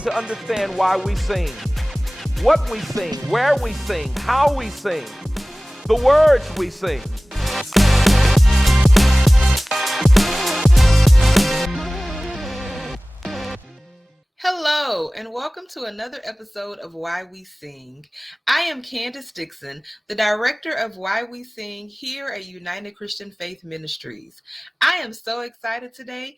begin to understand why we sing, what we sing, where we sing, how we sing, the words we sing. Hello, and welcome to another episode of Why We Sing. I am Candace Dixon, the director of Why We Sing here at United Christian Faith Ministries. I am so excited today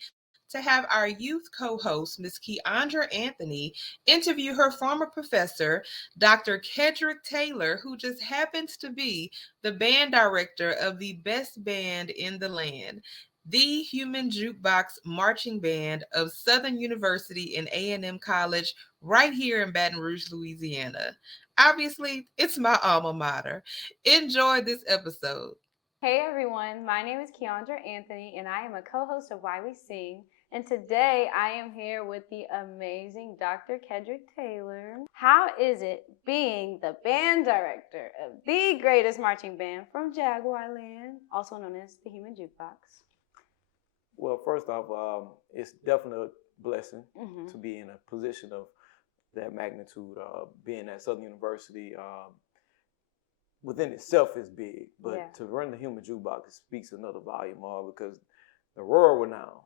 to have our youth co-host, Ms. Keandra Anthony, interview her former professor, Dr. Kedric Taylor, who just happens to be the band director of the best band in the land, the Human Jukebox Marching Band of Southern University and A&M College right here in Baton Rouge, Louisiana. Obviously, it's my alma mater. Enjoy this episode. Hey everyone, my name is Keandra Anthony and I am a co-host of Why We Sing. And today I am here with the amazing Dr. Kedric Taylor. How is it being the band director of the greatest marching band from Jaguar Land, also known as the Human Jukebox? Well, first off, it's definitely a blessing to be in a position of that magnitude. Being at Southern University within itself is big, but to run the Human Jukebox, it speaks another volume more because the world renown,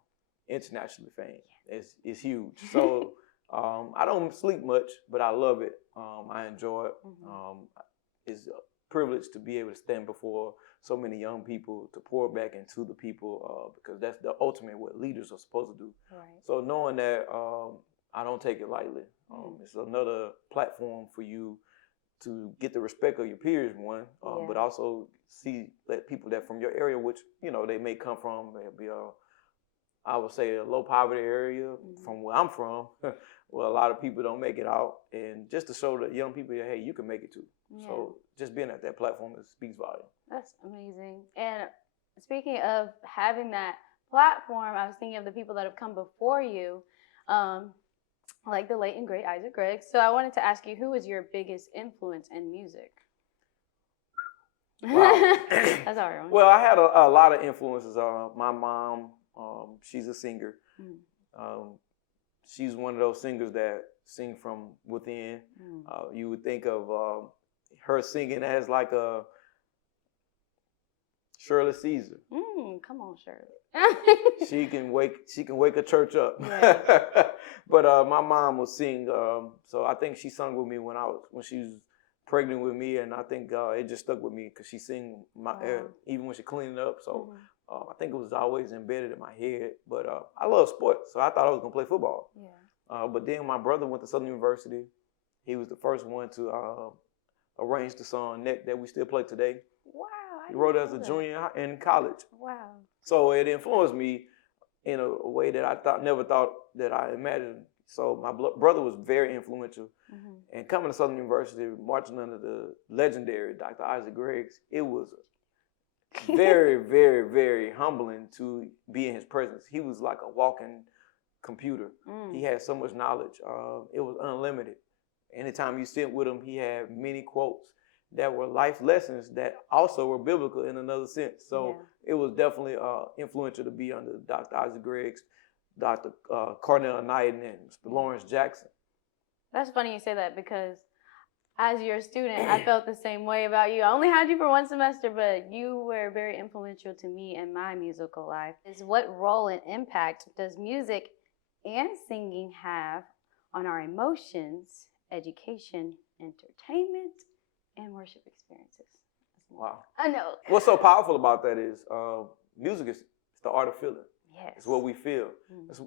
internationally famed, is huge. So I don't sleep much, but I love it. I enjoy it. It's a privilege to be able to stand before so many young people, to pour back into the people, because that's the ultimate what leaders are supposed to do. Right. So knowing that, I don't take it lightly. It's another platform for you to get the respect of your peers, one, but also let people that from your area, which, they may come from, maybe I would say a low poverty area from where I'm from, where a lot of people don't make it out, and just to show the young people, hey, you can make it too. Yeah. So just being at that platform, it speaks volume. That's amazing. And speaking of having that platform, I was thinking of the people that have come before you, like the late and great Isaac Gregg. So I wanted to ask you, who was your biggest influence in music? Wow. That's all right. Well, I had a lot of influences. My mom, she's a singer. She's one of those singers that sing from within. You would think of her singing as like a Shirley Caesar. Come on, Shirley. She can wake a church up. Yeah. But my mom will sing. So I think she sung with me when she was pregnant with me, and I think it just stuck with me because she sing even when she cleaned up. So I think it was always embedded in my head. But I love sports, so I thought I was gonna play football. Yeah. But then my brother went to Southern University. He was the first one to arrange the song that we still play today. Wow. He wrote it as a junior in college. Wow. So it influenced me in a way that I never thought that I imagined. So my brother was very influential. And coming to Southern University, marching under the legendary Dr. Isaac Gregg, it was very, very, very humbling to be in his presence. He was like a walking computer. He had so much knowledge. It was unlimited. Anytime you sit with him, he had many quotes that were life lessons that also were biblical in another sense. So it was definitely influential to be under Dr. Isaac Gregg, Dr. Cornell Knight, and Mr. Lawrence Jackson. That's funny you say that because as your student, I felt the same way about you. I only had you for one semester, but you were very influential to me in my musical life. What role and impact does music and singing have on our emotions, education, entertainment, and worship experiences? Wow. I know. What's so powerful about that is music is the art of feeling. Yes. It's what we feel.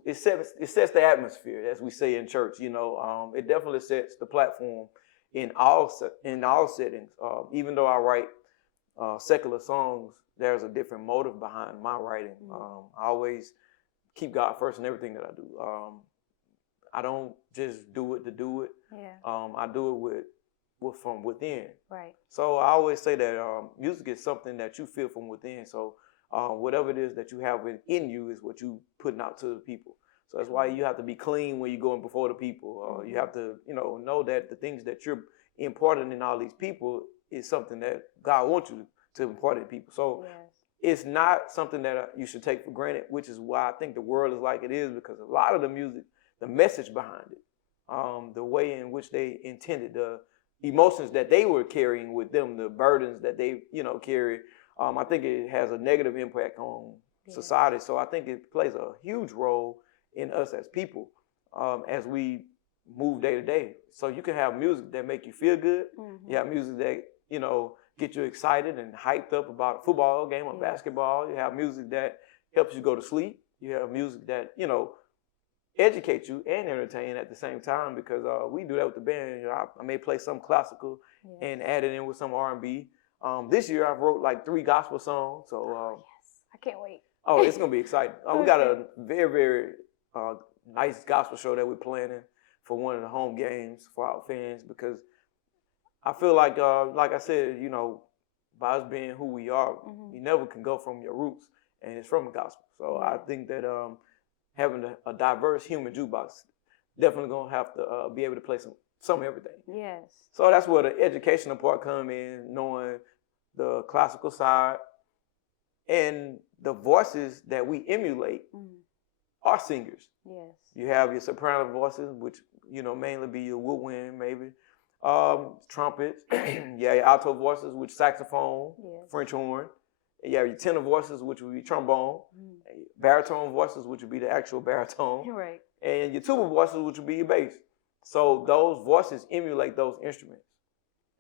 It sets the atmosphere, as we say in church. It definitely sets the platform in all settings. Even though I write secular songs, there's a different motive behind my writing. I always keep God first in everything that I do. I don't just do it to do it. Yeah. I do it with from within. Right. So I always say that music is something that you feel from within. So whatever it is that you have in you is what you putting out to the people. So that's why you have to be clean when you're going before the people. You have to, know that the things that you're imparting in all these people is something that God wants you to impart in people. So it's not something that you should take for granted, which is why I think the world is like it is, because a lot of the music, the message behind it, the way in which they intended, the emotions that they were carrying with them, the burdens that they, carry. I think it has a negative impact on society. So I think it plays a huge role in us as people as we move day to day. So you can have music that make you feel good. You have music that, get you excited and hyped up about a football game or basketball. You have music that helps you go to sleep. You have music that, educate you and entertain at the same time, because we do that with the band. I may play some classical and add it in with some R&B. This year I've wrote like 3 gospel songs. So I can't wait. Oh, it's gonna be exciting. We got a very, very nice gospel show that we're planning for one of the home games for our fans, because I feel like I said, by us being who we are, you never can go from your roots, and it's from the gospel. So I think that having a diverse human jukebox definitely gonna have to be able to play some everything. Yes. So that's where the educational part come in, knowing the classical side, and the voices that we emulate are singers. Yes. You have your soprano voices, which mainly be your woodwind, maybe trumpets. Your alto voices, which saxophone, French horn. You have your tenor voices, which would be trombone. Baritone voices, which would be the actual baritone. Right. And your tuba voices, which would be your bass. So those voices emulate those instruments.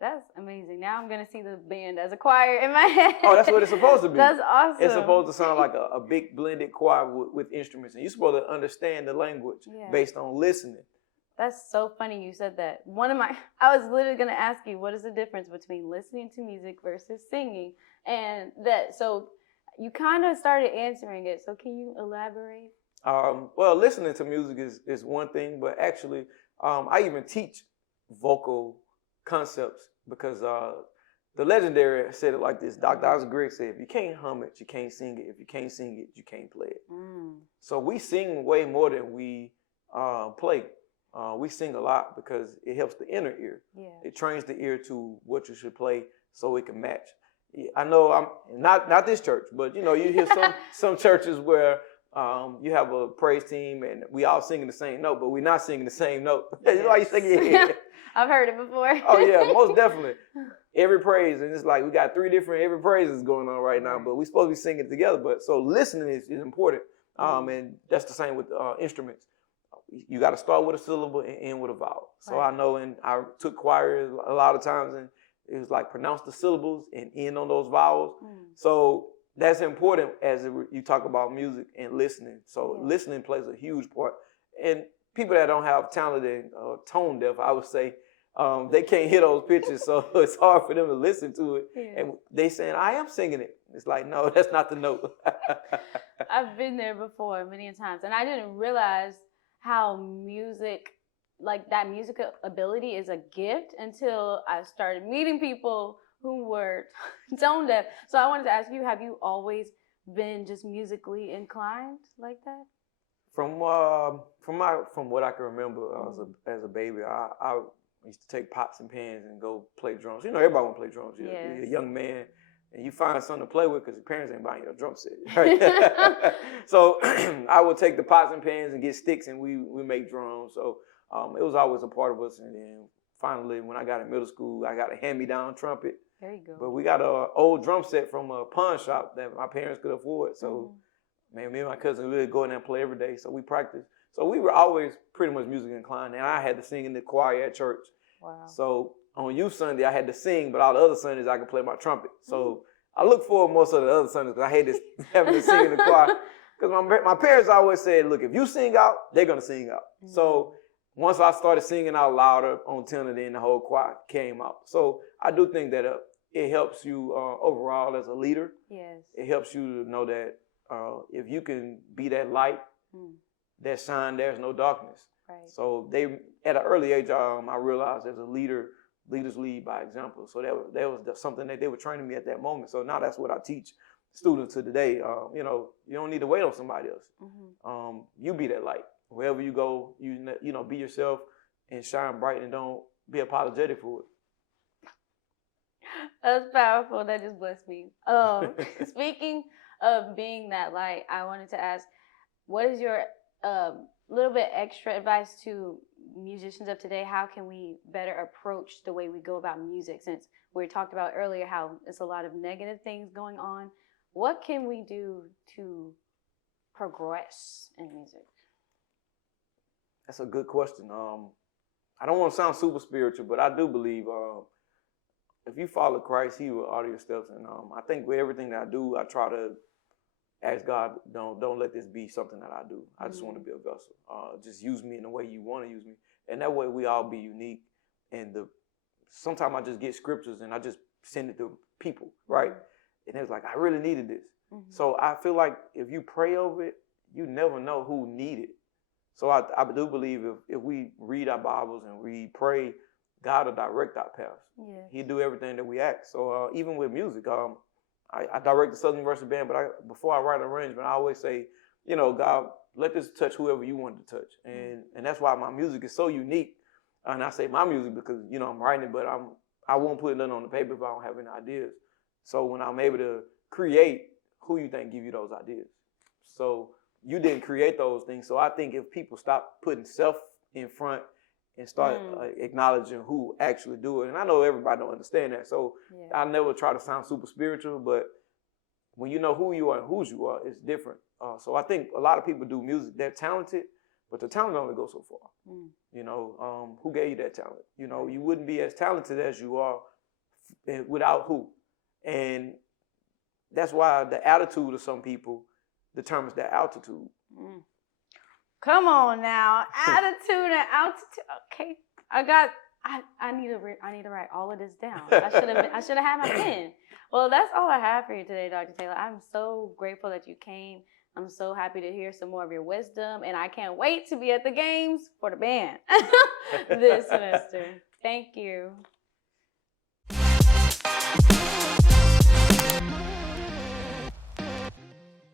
That's amazing. Now I'm going to see the band as a choir in my head. Oh, that's what it's supposed to be. That's awesome. It's supposed to sound like a big blended choir with instruments. And you're supposed to understand the language based on listening. That's so funny you said that. I was literally going to ask you, what is the difference between listening to music versus singing? And so you kind of started answering it. So can you elaborate? Well, listening to music is one thing, but actually, I even teach vocal concepts, because the legendary said it like this. Dr. Isaac Griggs said, if you can't hum it, you can't sing it. If you can't sing it, you can't play it. So we sing way more than we play. We sing a lot because it helps the inner ear. It trains the ear to what you should play so it can match. I know I'm not this church, but you hear some churches where you have a praise team and we all singing the same note, but we're not singing the same note. That's why you sing in your head. I've heard it before. Oh yeah, most definitely. Every praise, and it's like we got 3 different every praises going on right now, but we're supposed to be singing together. But so listening is important, and that's the same with instruments. You got to start with a syllable and end with a vowel. So I know, and I took choir a lot of times, and it was like pronounce the syllables and end on those vowels. So that's important as you talk about music and listening. So listening plays a huge part. And people that don't have talent and tone deaf, I would say, they can't hear those pitches, so it's hard for them to listen to it. And they saying, I am singing it. It's like, no, that's not the note. I've been there before many times, and I didn't realize how music, like that music ability is a gift until I started meeting people who were tone deaf. So I wanted to ask you, have you always been just musically inclined like that? From what I can remember as a baby, I used to take pots and pans and go play drums. Everybody want to play drums. You're a young man, and you find something to play with because your parents ain't buying you a drum set. Right? So I would take the pots and pans and get sticks, and we make drums. So it was always a part of us. And then finally, when I got in middle school, I got a hand-me-down trumpet. There you go. But we got an old drum set from a pawn shop that my parents could afford. So man, me and my cousin, we would go in there and play every day. So we practiced. So we were always pretty much music inclined. And I had to sing in the choir at church. Wow. So on youth Sunday, I had to sing, but all the other Sundays I could play my trumpet. So I look forward most of the other Sundays because I hated having to sing in the choir. Because my parents always said, look, if you sing out, they're going to sing out. So once I started singing out louder on tenor, then the whole choir came out. So I do think that it helps you overall as a leader. Yes. It helps you to know that if you can be that light, that shine, there's no darkness. Right. So at an early age, I realized as a leader, leaders lead by example. So that was something that they were training me at that moment. So now that's what I teach students to today. You don't need to wait on somebody else. You be that light. Wherever you go, be yourself and shine bright, and don't be apologetic for it. That's powerful. That just blessed me. Speaking of being that light, I wanted to ask, what is your little bit extra advice to musicians of today. How can we better approach the way we go about music, since we talked about earlier how it's a lot of negative things going on? What can we do to progress in music? That's a good question. I don't want to sound super spiritual, but I do believe if you follow Christ, He will order your steps. And I think with everything that I do, I try to ask God, don't let this be something that I do. I just want to be a vessel. Just use me in the way you want to use me, and that way we all be unique. And sometimes I just get scriptures and I just send it to people, right? And it was like, I really needed this. So I feel like if you pray over it, you never know who need it. So I do believe if we read our Bibles and we pray, God will direct our paths. Yeah. He'll do everything that we ask. So even with music, I direct the Southern University Band, but before I write an arrangement, I always say, God, let this touch whoever you want it to touch. And that's why my music is so unique. And I say my music because, I'm writing it, but I won't put nothing on the paper if I don't have any ideas. So when I'm able to create, who you think give you those ideas? So you didn't create those things. So I think if people stop putting self in front and start acknowledging who actually do it. And I know everybody don't understand that. So I never try to sound super spiritual, but when you know who you are and whose you are, it's different. So I think a lot of people do music, they're talented, but the talent only goes so far. Who gave you that talent? You wouldn't be as talented as you are without who. And that's why the attitude of some people determines their altitude. Come on now, attitude and altitude. Okay, I need to write all of this down. I should have had my pen. Well, that's all I have for you today, Dr. Taylor. I'm so grateful that you came. I'm so happy to hear some more of your wisdom, and I can't wait to be at the games for the band this semester. Thank you.